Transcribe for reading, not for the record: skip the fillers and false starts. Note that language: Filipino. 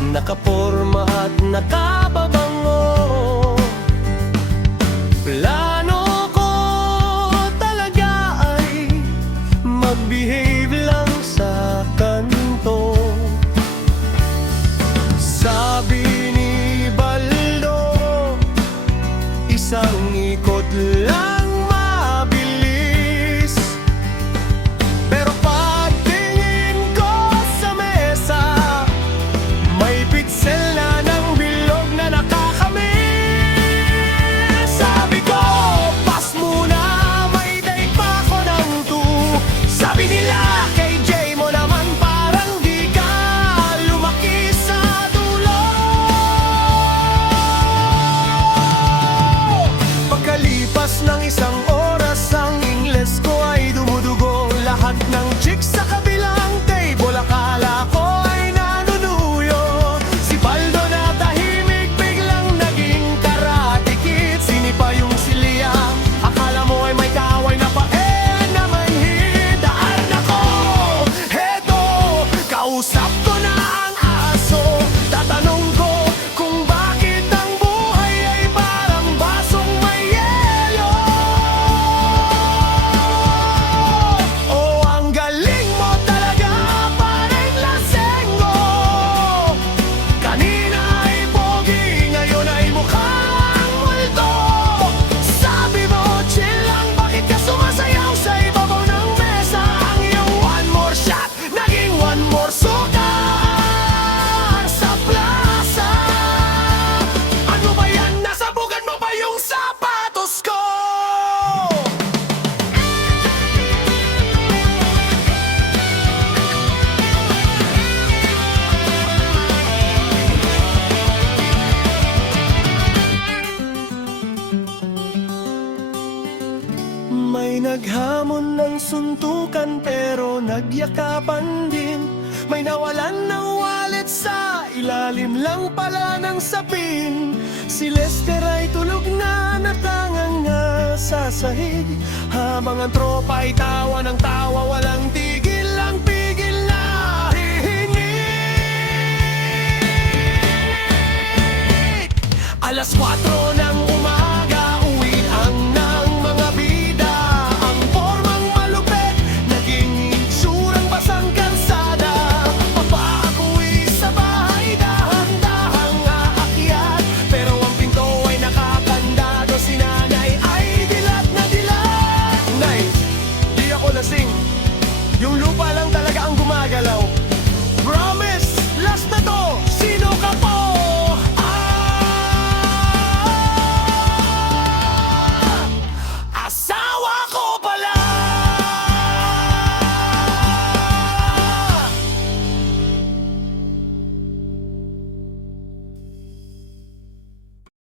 nakaporma at nakababango. Plano ko talaga ay mag-behave lang sa kanto. Sabi ni Baldo, isang ikot lang mabilis. Pero pagtingin ko sa mesa, may pitsel na ng bilog na nakakamiss. Sabi ko, pas muna, may date pa ako ng 2. Sabi nila, kay Jay mo naman parang di ka lumaki sa dulo. Pagkalipas ng isang oras, ang Ingles ko ay dumudugo. Lahat ng chicks sa kabilang table, akala ko ay nanunuyo. Si Baldo na tahimik, biglang naging Karate Kid. Sinipa yung silya, akala mo ay may kaaway na pa na manhid. Daan ako, heto, kausap ko na ang aso. Tatanong ko kung bakit ang buhay ay parang basong may yelo. Oh, ang galing mo talaga, parang lasengo. Kanina ay pogi, ngayon ay mukhang multo. Sabi mo, chill lang, bakit ka sumasayaw sa ibabaw ng mesa? Ang iyong one more shot, naging one more sukar sa plaza. Ano ba yan? Nasabugan mo ba yung sapatos ko? May naghamon ng suntukan pero nagyakapan din. May nawalan ng wallet sa ilalim lang pala ng sapin. Si Lester ay tulog na, nakanganga sa sahig, habang ang tropa ay tawa ng tawa, walang tigil.